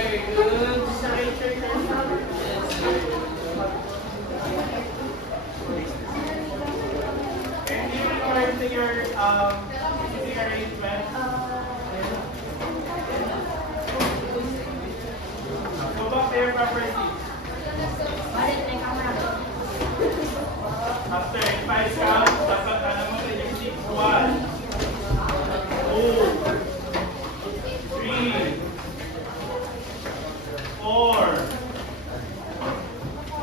Can you return to your seating arrangement? Go back to your proper seat. After 5 counts, dapat ano mo sa yung seat. 1, 2, 3, 4,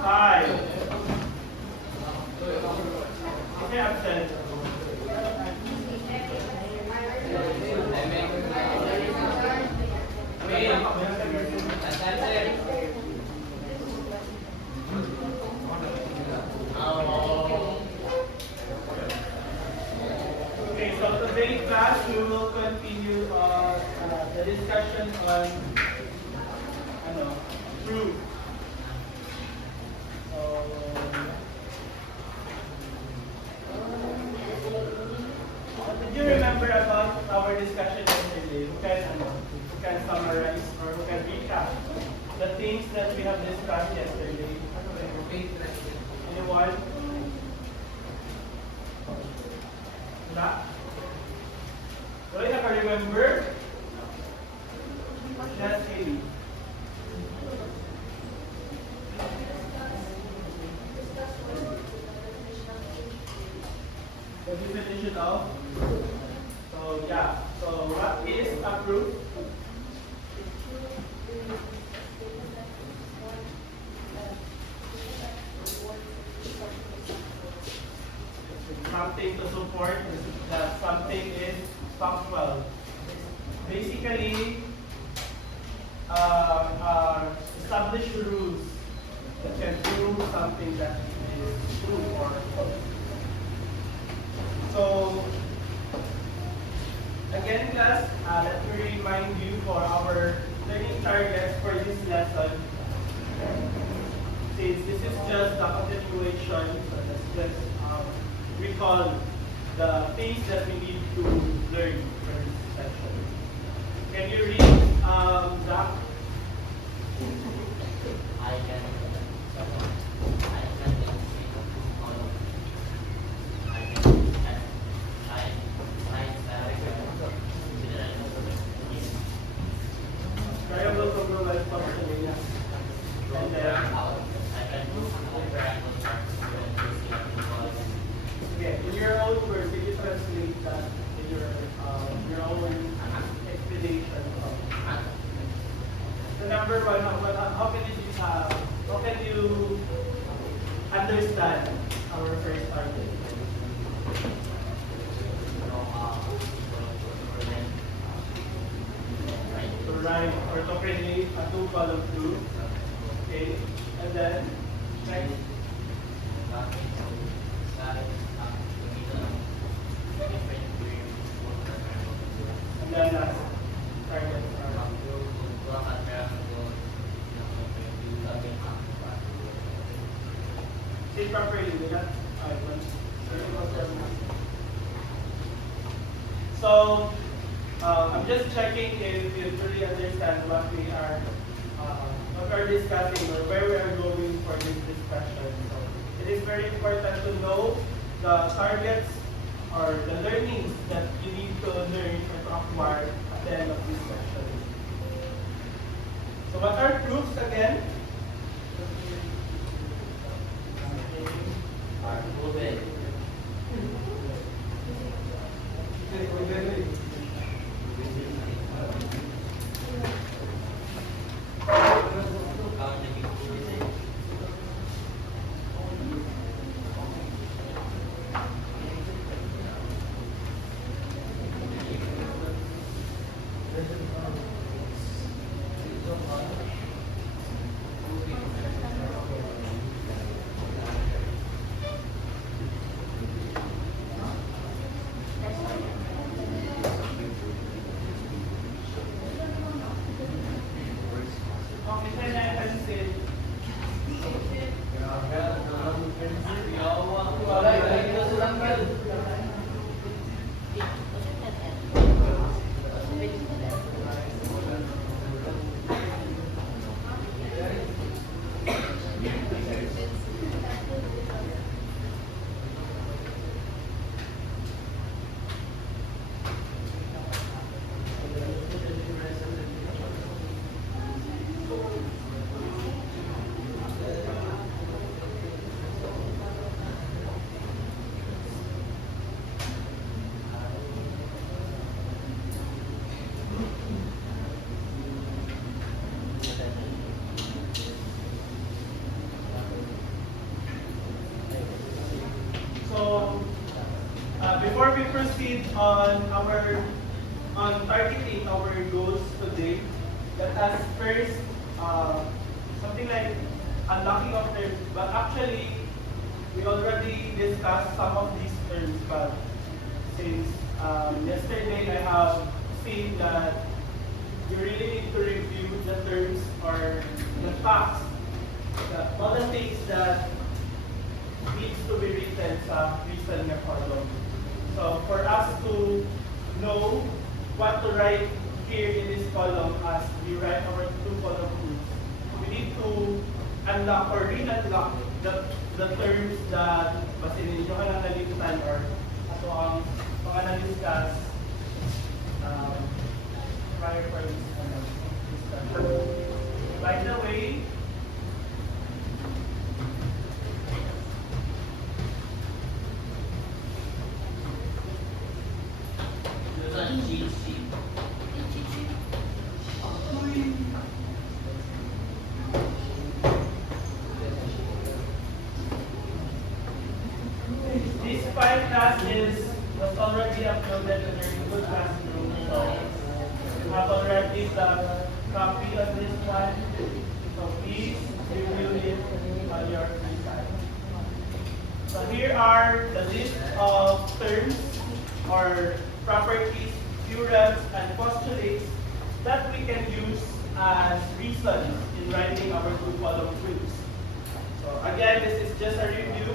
5. Okay, absent. Okay, so today class we will continue the discussion on proof. What did you remember about our discussion yesterday? Who can summarize or who can recap the things that we have discussed yesterday? Anyone? Wala? Wala na ka-remember? Just Haley. The definition of? So yeah. So what is a proof? Something to support that something is factual. Basically, establish rules that can prove something that is true or false. So, again class, let me remind you for our learning targets for this lesson. Since this is just the continuation, so let's just recall the things that we need to learn for this section. Can you read Zach? I can Variable compromise functioning. And then, okay, in your own words, can you translate that in your own explanation? The number one, how can you understand our first argument? To write or to create a two-column proof. Okay, and then next. And then last target. Say it properly, we got So I'm just checking if you truly understand what we are discussing or where we are going for this discussion. So it is very important to know the targets or the learnings that you need to learn or to acquire at the end of this session. So what are proofs again? proceed on targeting our goals today, let us first something like unlocking of terms. But actually, we already discussed some of these terms. But since yesterday I have seen that you really need to review the terms or the facts, all the things that needs to be written sa reason na column. So for us to know what to write here in this column as we write our two column rules, we need to unlock or re-unlock the terms that basin ninyo ka lang nalimutan or ato ang mga na-discuss prior for this discussion. By the way, cheat sheet. This file class was already uploaded to the Google Classroom, so you have already the copy of this one. So please review it on your free time. So here are the list of terms or properties, theorems, and postulates that we can use as reasons in writing our two-column proofs. So again, this is just a review.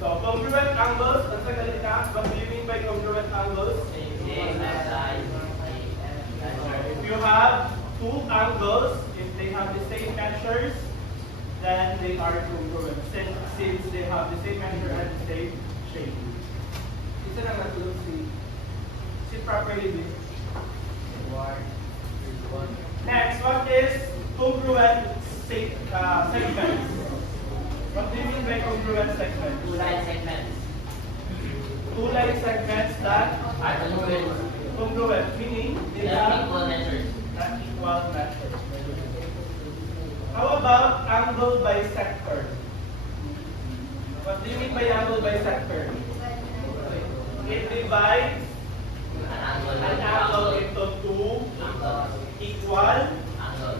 So congruent angles, what do you mean by congruent angles? If you have two angles, if they have the same measures, then they are congruent since they have the same measure and the same shape. Isa lang natulog sit properly with. Next, what is congruent segments? What do you mean by congruent segments? Two-line segments. Two-line segments that Are congruent. congruent, meaning they They have have equal measures. equal measures. How about angle bisector? What do you mean by angle bisector? It divides an angle into two equal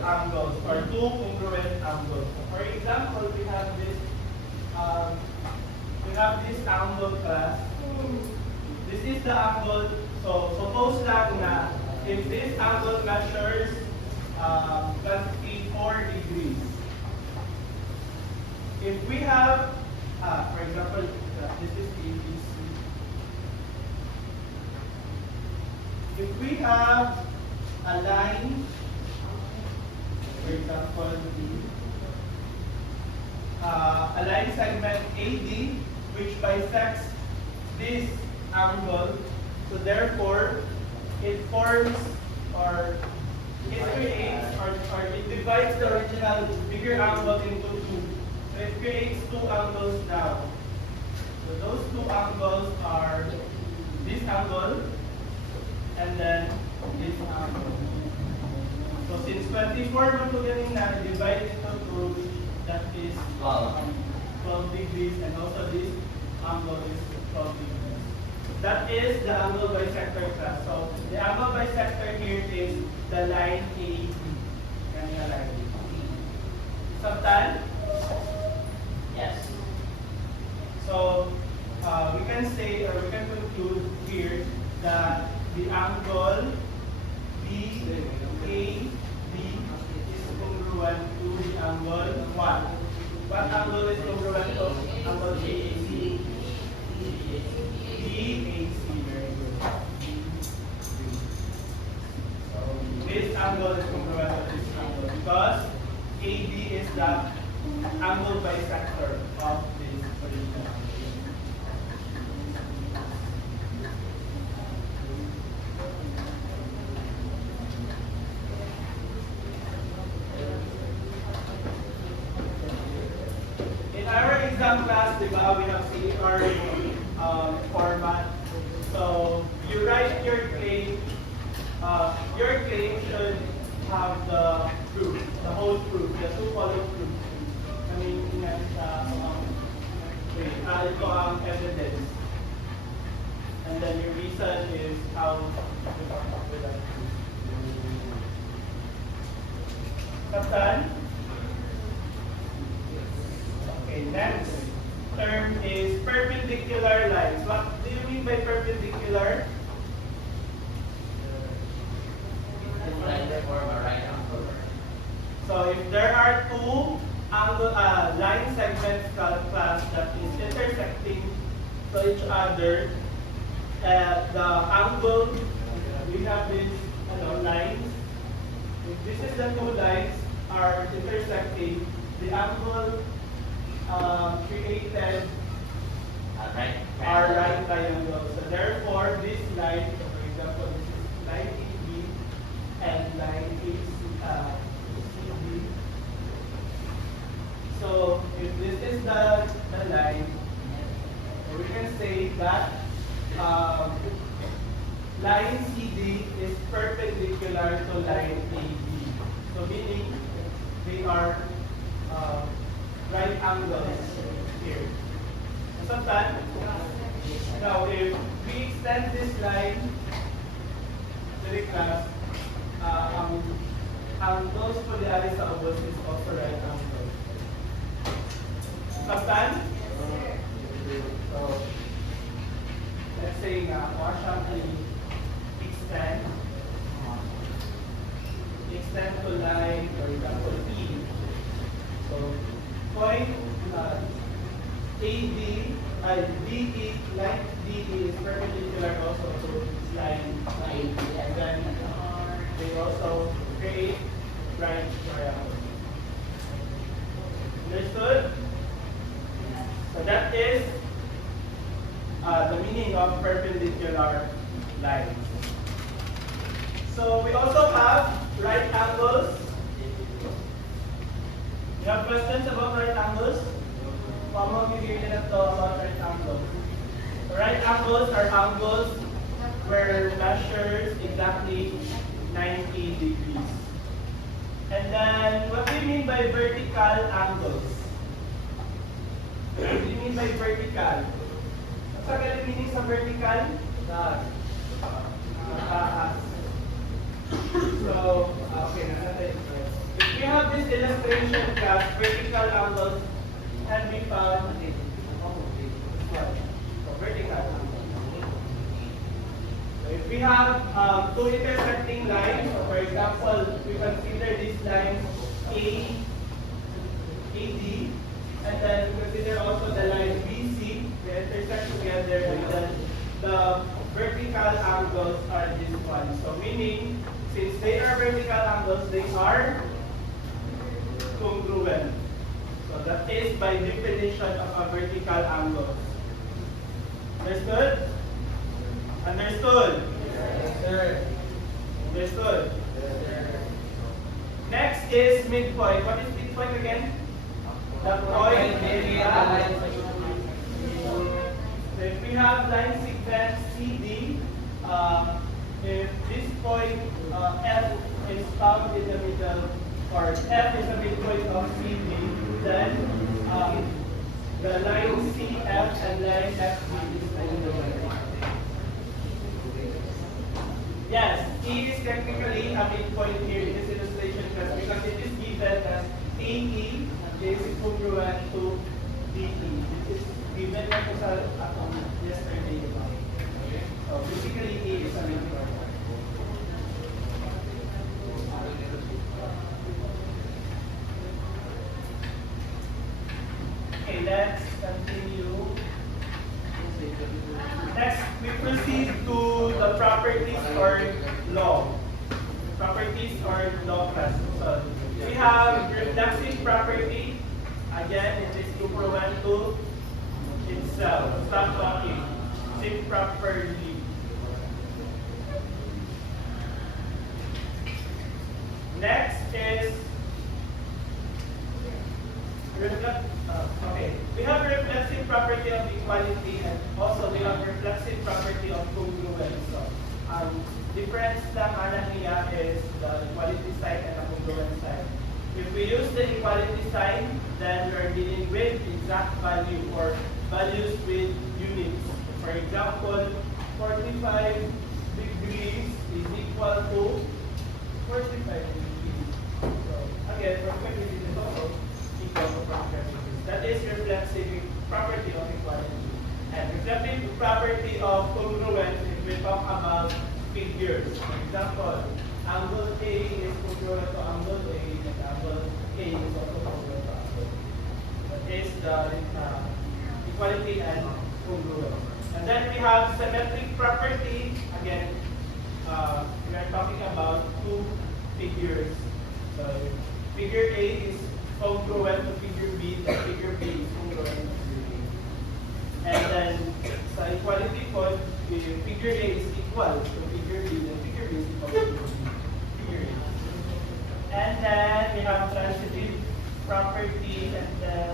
angles or two congruent angles. For example, we have this angle class. This is the angle. So suppose lang na if this angle measures 24 degrees. If we have, for example, this is ABC. If we have a line, for example, a line segment AD which bisects this angle, so therefore it forms or it creates or it divides the original bigger angle into two. So it creates two angles now. So those two angles are this angle and then this angle. So since 24 man to ganing na, divide into two, that is 12 degrees, and also this angle is 12 degrees. That is the angle bisector class. So the angle bisector here is the line AD. Kanya line. Sabtan? Yes. So we can say or we can conclude here that the angle BAD is congruent to the angle 1. What angle is congruent to angle BAC? BAC. Very good. So this angle is congruent to this angle because AD is the angle bisector of this original. In our exam class, diba, we have CR format. So you write your claim. Your claim should have the proof, the whole proof, the two-column proof. I mean, ito ang evidence. And then your reason is how you come up with that. Kaptan? Okay, next term is perpendicular lines. What do you mean by perpendicular? It's like the form a right angle. So if there are two line segments class that is intersecting to each other, the angle, we have these lines. If this is the two lines are intersecting, the angle created Right. are right triangles. So therefore, this line, so for example, this is line AB and line CD. So if this is the line, we can say that line CD is perpendicular to line AB. So meaning they are right angles here. Sometimes, now if we extend this line to the class, angles po di ari sa ubos is also right angle. Sometimes, so let's say nga, wash out the extend to line, for example, E. So point AD, DE, line DE is perpendicular also to line AD, and then they also create right triangles. Understood? So that is the meaning of perpendicular lines. So we also have right angles. You have questions about right angles? About right angles. So right angles are angles where measures exactly 90 degrees. And then what do you mean by vertical angles? What do you mean by vertical? What's the meaning sa vertical? Mataas. So, okay, if you have this illustration class, vertical angles can be found in vertical angles. So if we have two intersecting lines, so for example, we consider this line AD, and then we consider also the line BC, they intersect together, and then the vertical angles are this one. So meaning, since they are vertical angles, they are congruent. So that is by definition of a vertical angle. Understood? Understood? Yes, sir. Understood? Yes, sir. Next is midpoint. What is midpoint again? The point area. So if we have line segment CD, if this point F is found in the middle, or F is the midpoint of CD, then the line CF and line FB is in the middle. Yes, E is technically a midpoint here in this illustration because it is given as AE is congruent to DE. This is given yesterday. So basically E is a midpoint. Okay, let's continue. Next, we proceed to the properties or law. Properties or law class. So we have reflexive property. Again, it is congruent to itself. Stop talking. Think properly. Next is we have reflexive property of equality, and also we have reflexive property of congruence. So, difference lang anak niya is the equality sign and the congruence sign. If we use the equality sign, then we are dealing with exact value or values with units. For example, 45 degrees is equal to 45 degrees. So again, perspective is also equal to 45 degrees. That is reflexive property of equality. And reflective property of congruence if we talk about figures. For example, angle A is congruent to angle A and angle A is also congruent to angle A. That is the equality and congruence. And then we have symmetric property. Again, we are talking about two figures. So figure A is congruent to figure B, and figure B is congruent to figure A. And then sa equality code, figure A is equal to figure B, and figure B is equal to figure A. And then we have transitive property and then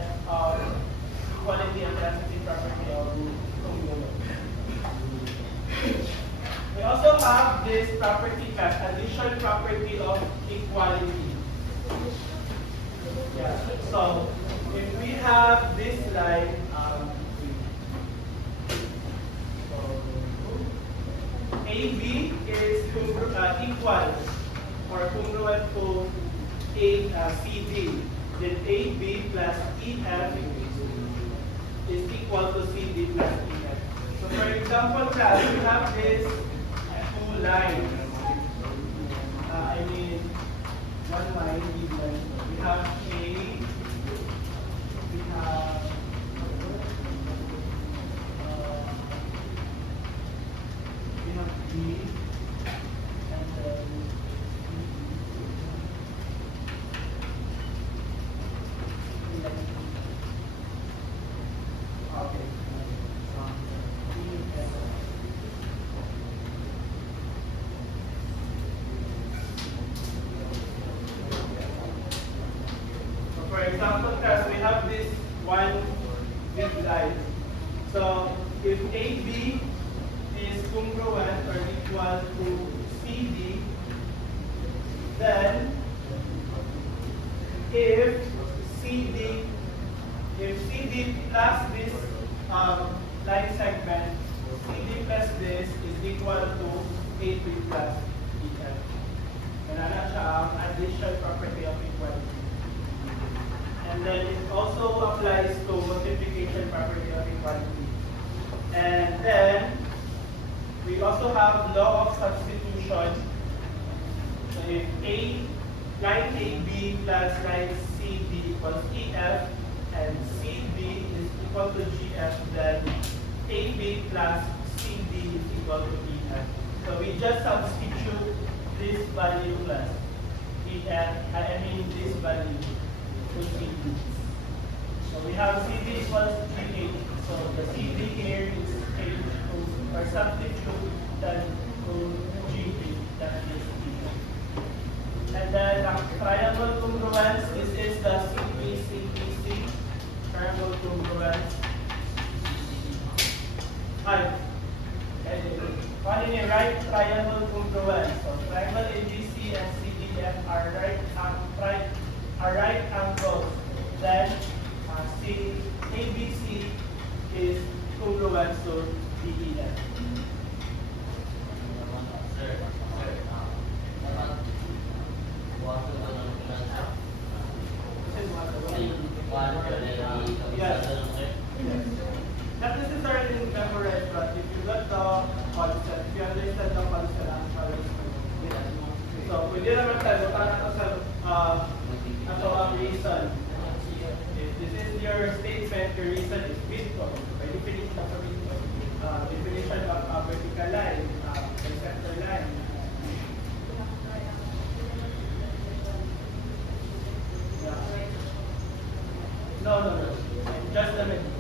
equality and transitive property of congruence. We also have this property class, addition property of equality. Yeah. So if we have this line, AB is equal or congruent to CD, then AB plus EF is equal to CD plus EF. So for example, class, we have this two lines. I mean, one line, we have A, we have B, and then okay. So for example, class, we have this one big line. So if AB is congruent or equal to CD, then if CD plus this line segment, CD plus this is equal to AB plus EF. Ganana siya ang addition property of equality. And then it also applies to multiplication property of equality. And then we also have law of substitution. So if line AB plus line CD equals EF and CD is equal to GF, then AB plus CD is equal to EF. So we just substitute this value plus EF, I mean this value to CD. So we have CD equals GH. So the CD here is changed to or substitute that to GH, that is EF. And then triangle congruence, this is the CPCPC, triangle congruence. Right triangle congruence. So triangle ABC and CDF are right angles. Then ABC is congruent to DEF. Not necessarily memorize, but if you got the concept, if you understand the concept, actually, so pwede naman tayo, parang ito ang reason. If this is your statement, your reason is vertical. By definition of a vertical, definition of a vertical line, sector line. No. Just the middle.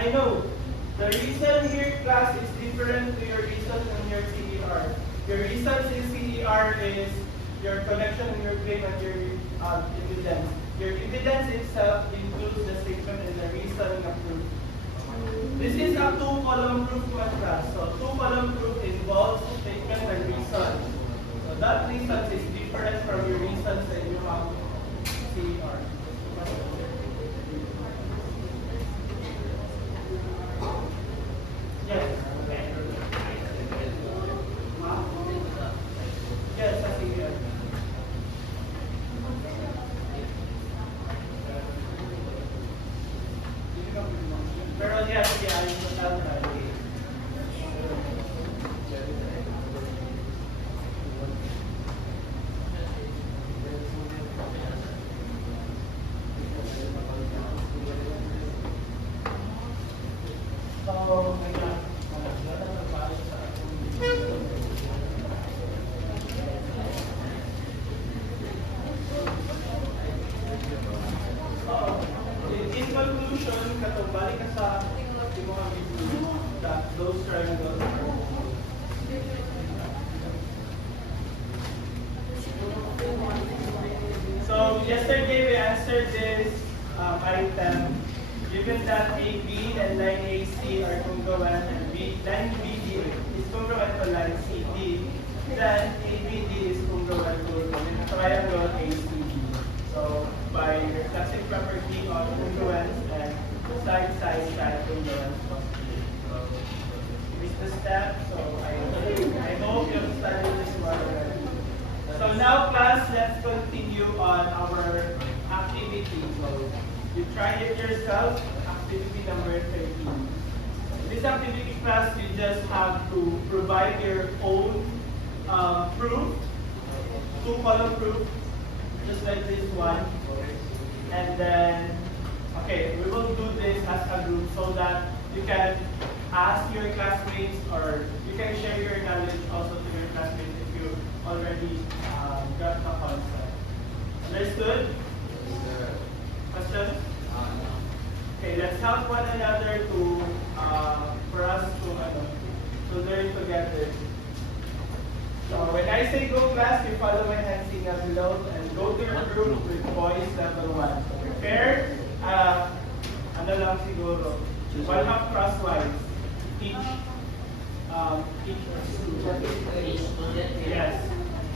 I know. The reason here, class, is different to your reasons and your CER. Your reasons in CER is your connection and your claim and your evidence. Your evidence itself includes the statement and the reasoning of proof. This is a two-column proof class. So two-column proof involves statement and reason. So that reason is different from your reasons that you have CR. Yes. Yes, I see it. Pero yes, yeah, it's total value. So, in conclusion, katong balik ka sa mga video that those triangles are. So yesterday we answered this item. Given that AB and line AC are congruent and line BD is congruent to line CD, then ABD is congruent to the triangle ACD. So by your classic property of congruence and side congruence must be. So this is the step. So I hope you've studied this one already. So now class, let's continue on our activity. So you try it yourself, activity number 13. This activity class, you just have to provide your own proof, two-column proof, just like this one. And then, okay, we will do this as a group so that you can ask your classmates or you can share your knowledge also to your classmates if you already got the concept. Understood? Questions? Okay, let's help one another to for us to learn together. So when I say go class, you follow my hand signal below and go to your group with boys level 1. So prepare, ano lang siguro, one half crosswise, each student. Yes.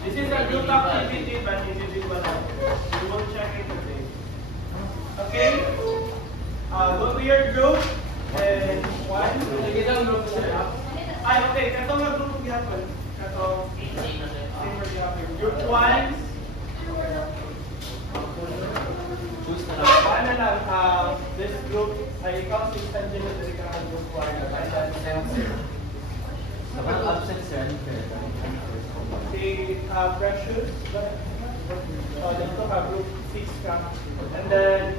This is a group activity but individual activity. We will check it today. Okay? Go to your group and one. Ay, okay. Katong nga group gihapon. Katong same gihapon. Group 1. One na lang. This group ay ikaw si Angelo dari ka group 1. And then absent sir. si Precious. Dito ka group 6 ka. And then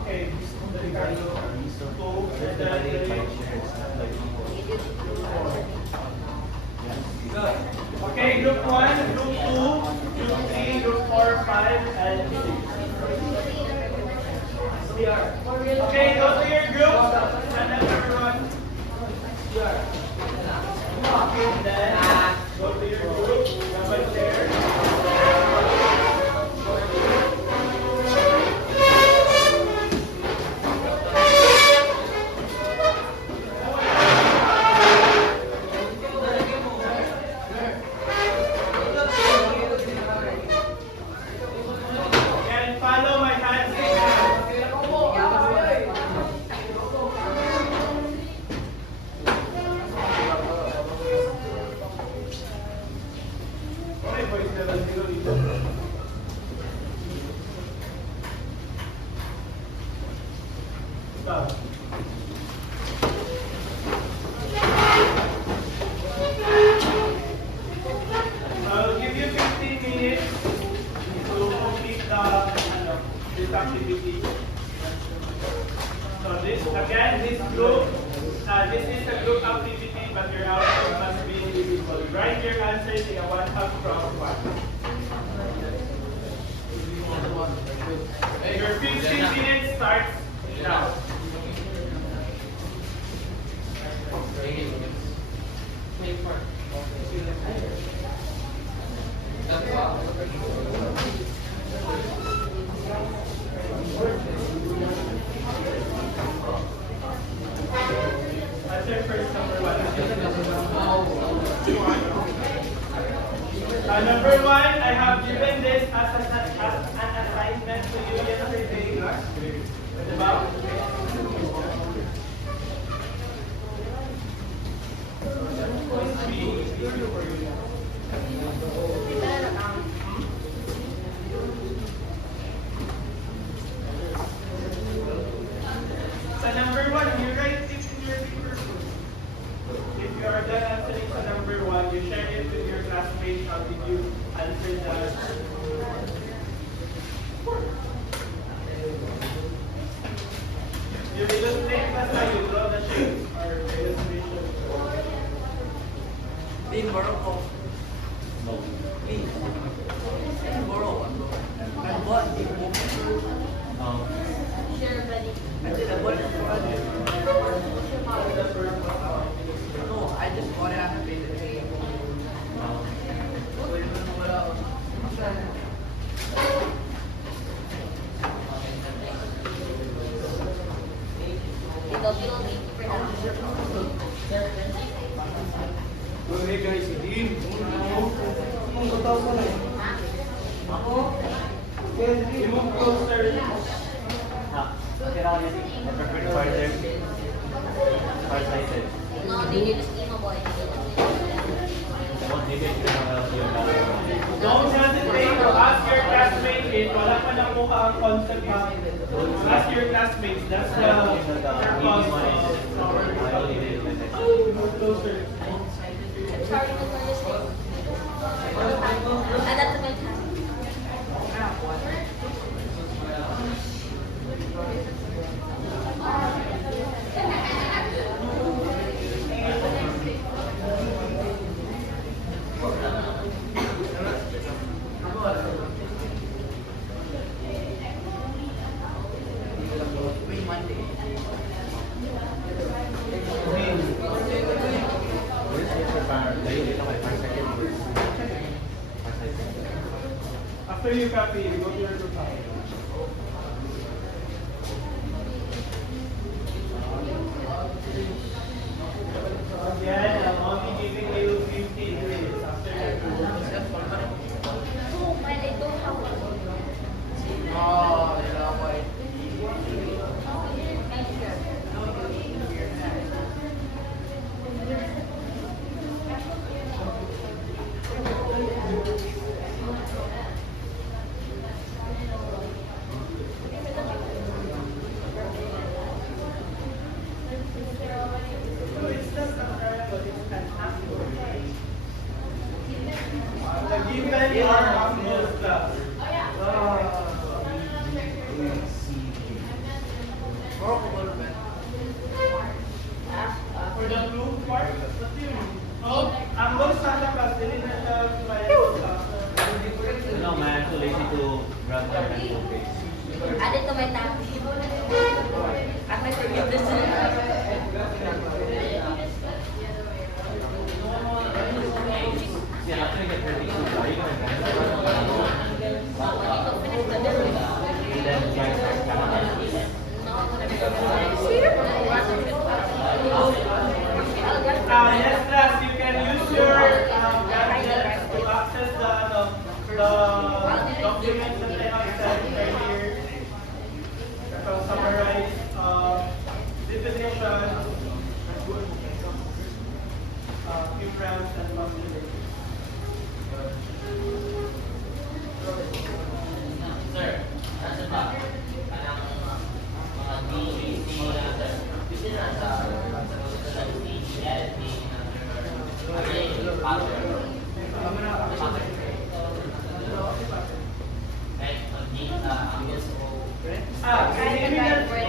okay, okay, group 1, group 2, group 3, group 4, 5, and 6. Okay, go to your group. Stand up, everyone. And then go to your group. Double share. And follow my hand signal. Okay, boys, level 0 dito. Stop. I'll give you 15 minutes to complete this activity. So this again, this group, this is a group activity, but your output must be individual. Write your answers in a one-half crosswise. Your 15 minutes starts now. Number one, I have given this as an assignment to you yesterday. Diba? So number one, you write it in your paper. If you are done answering sa number one, you share it with your classmates. How did you answer that? You illustrate that's how you draw the shapes or illustration. Please borrow ko. No. Please. Please borrow one. I bought the book. Sure, buddy. I said I bought it for others. No, I just bought it and I paid it. Wait, what else? Ito, building. Hey guys, Dean. You move closer. No, they did just emo boy. Don't hesitate to ask your classmates if wala pa nakuha ang concept ha. Ask your classmates. That's the purpose of our move closer. Sorry, no more mistake. And that's my time. After you copy, you go to your group. Again, I'm only giving you 15 minutes after your group. Oh, man, I don't have one. Oh, you know what? So it's just a triangle, it's an angle. The given are angles class. Borrow ko a little bit. For the blue part, what do you mean? Oh, angles sana class, dili na siya triangle class. No, man, I'm too lazy to grab my pencil case. Add it to my tab. At my forgiveness. See, after I get 32, are you going to Finish the difference. and then guys are coming in? Yes, class, you can use your gadgets to access the documents that I have sent earlier. To summarize definition, difference, and possibility. Sir, nasa ba? Anong mga D, C, sir? Kasi nasa D, L, D, pattern.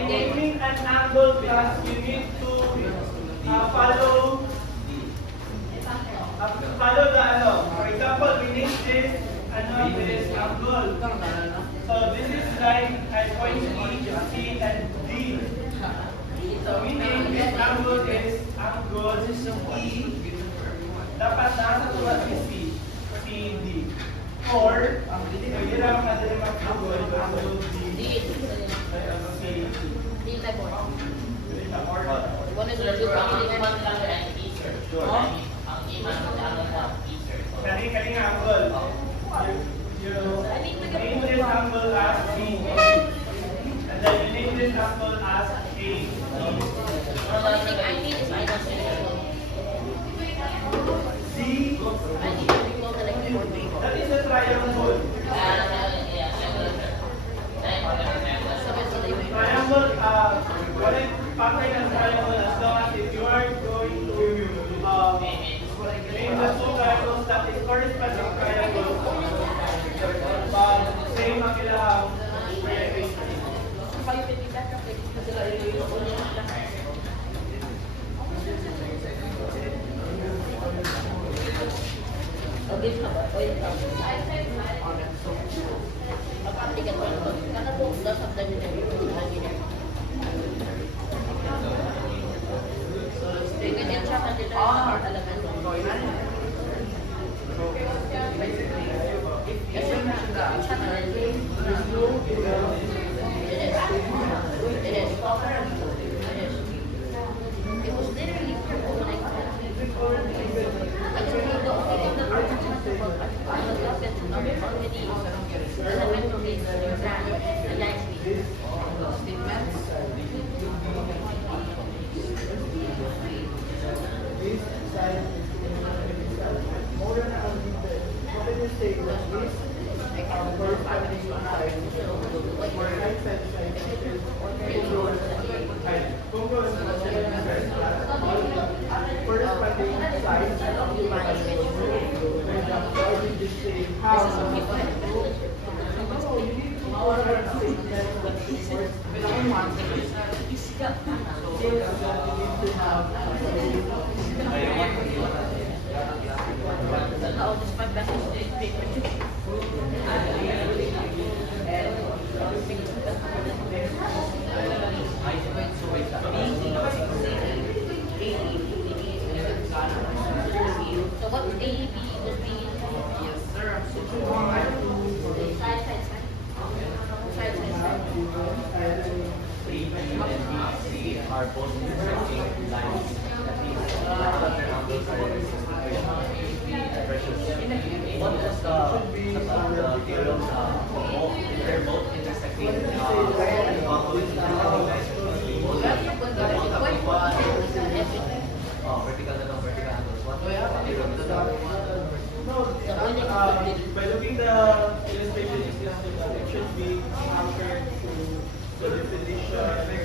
Naming an angle class, you need to follow the ano. For example, we need this this angle. So this is line at point E, C, and D. So we name this angle is angle E. Dapat nasa tuwa si C, CD. Or, pwede lang madali mag-angle, angle D. Deal my boy. Or, One is the two Sure. Ang iman ng angle ng teacher. kani nga angle. example as A, Only thing I need is I don't see it. C, I need to recall the like board game. that is a triangle. So it's a little Triangle, what I pattern ng triangle as long as if you are going to name the two triangles that is corresponding triangle, same ang ilang variation. It was literally purple when I got it. I just need the only thing that I was left at already elementary exam the next week. No, just my best paper. So what would A, B would be? Side, side, side. Side, side, side. A, B, and B, C are both intersecting lines. That means the triangles are precious. What was the theorem? If they're both intersecting intersecting lines, vertical na lang, vertical angles. What theorem is that? By looking the illustration is it should be after to the definition.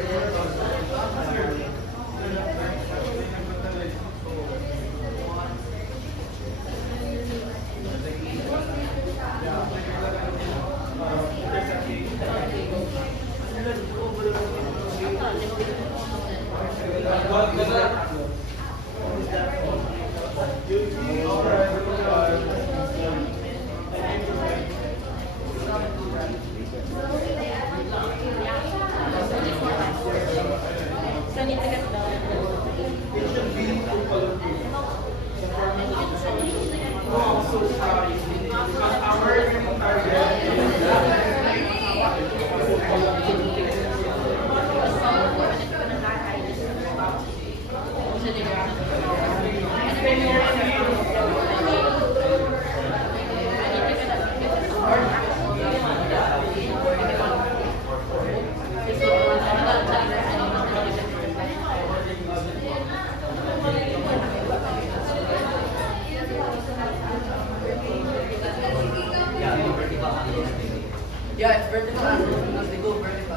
Yeah, it's vertical because they go vertical.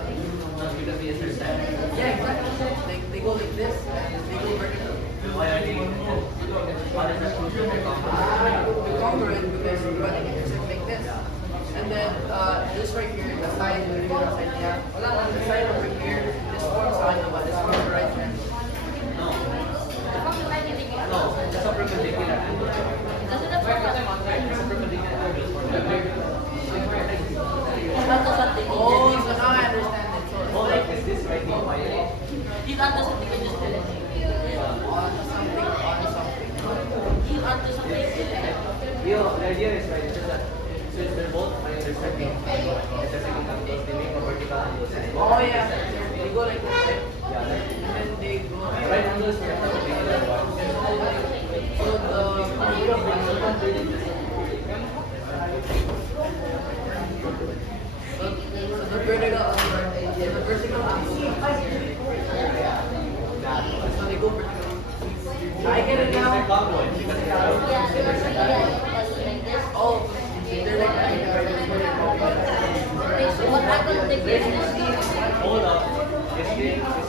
Yeah, exactly. They go like this and they go vertical. Congruent because you're running intersect like this. And then this right here, the side, yeah. On the side over here, this forms this forms the right hand. No, that's a perpendicular angle. Doesn't it work out? It's a perpendicular angle. Oh, so now I understand it. So Oh, like this right here. You add something, you just tell it. on something. You add to something. The idea is right, it's just that since they're both intersecting angles, they make a vertical angle. Oh yeah, they go like this, right? Yeah, like, And then they go right angles are perpendicular one. So the vertical on the right Yeah, the vertical piece here. So they go vertical. I get it now. Yeah, like this. Oh, they're like that. Okay, so what angle they give this? Hold up. Is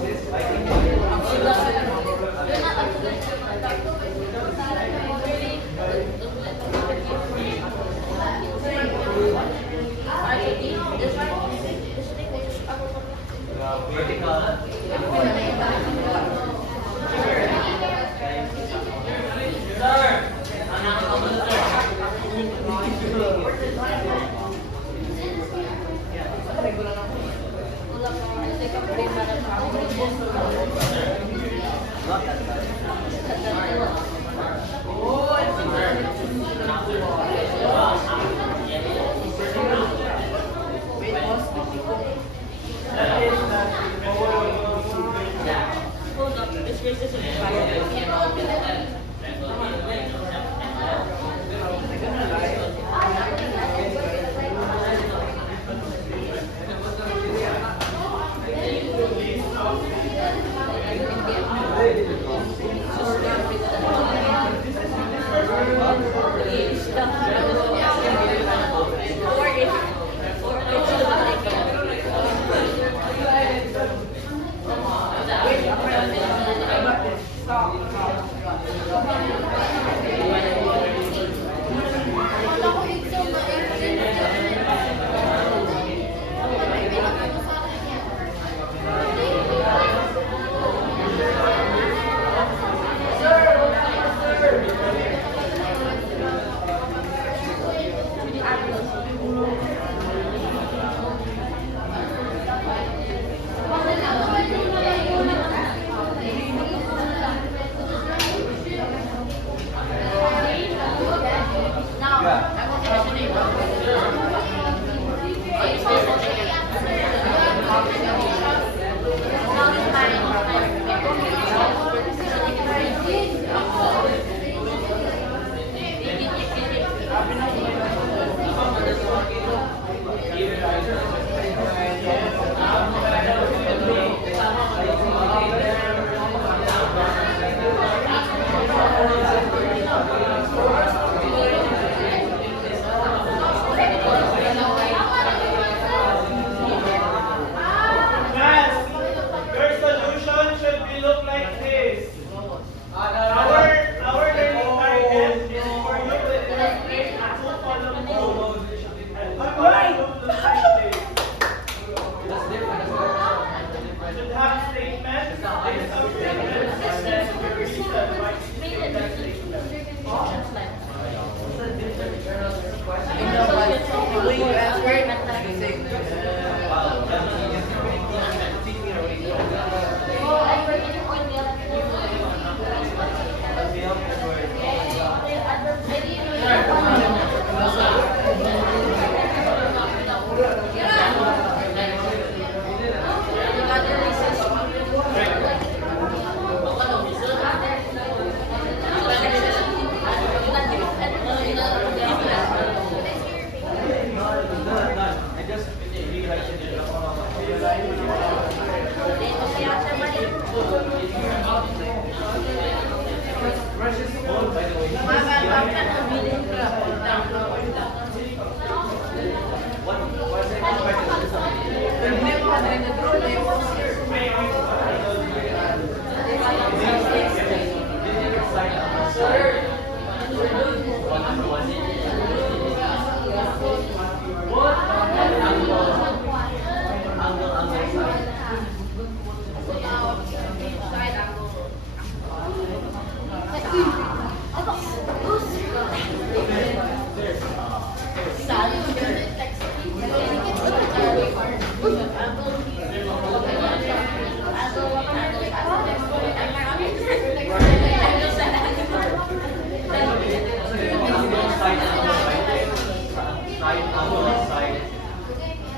this, I think, You're not up to this. This one? This thing they just vertical. Sir! Anak ko mo, sir. Not that bad. Wait, boss. That is not Hold up, this raises a fire.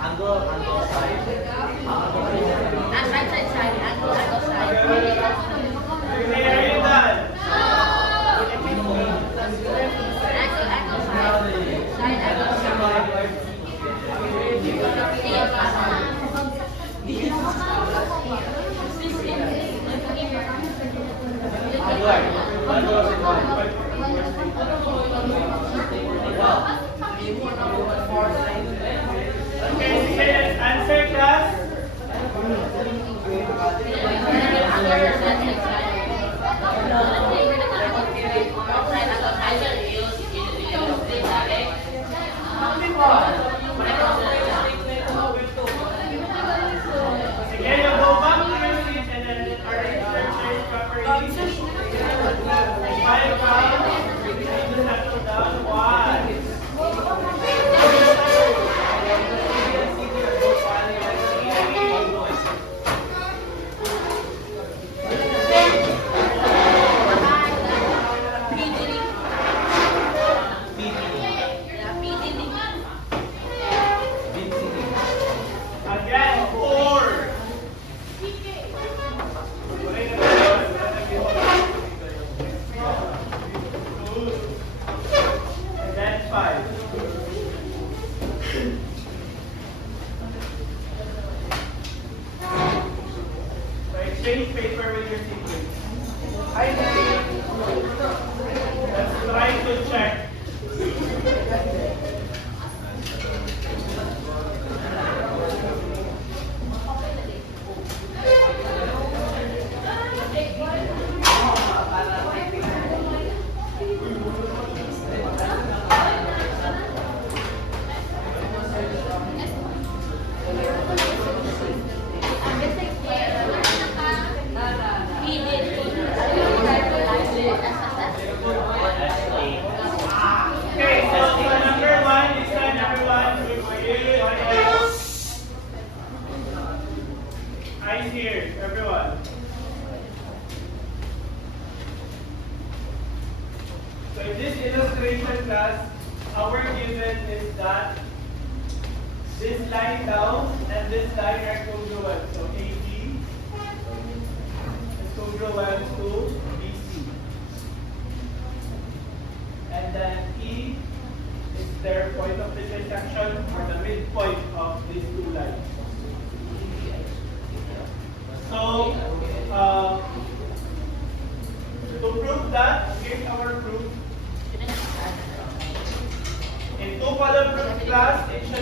Angle, side. Okay, sige, let's answer class. Sige, you go back to your seat and then arrange your chairs properly. Five counts. Settle down. One. Again, four. And then five. So exchange paper with your seatmates. Let's try to check. Okay, so number one, listen everyone. Eyes here, everyone. So in this illustration class, our given is that this line down and this line are congruent. So AB is congruent to BC. And then E is their point of intersection or the midpoint of these two lines. So, to prove that, here's our proof. In two-column proof class, it should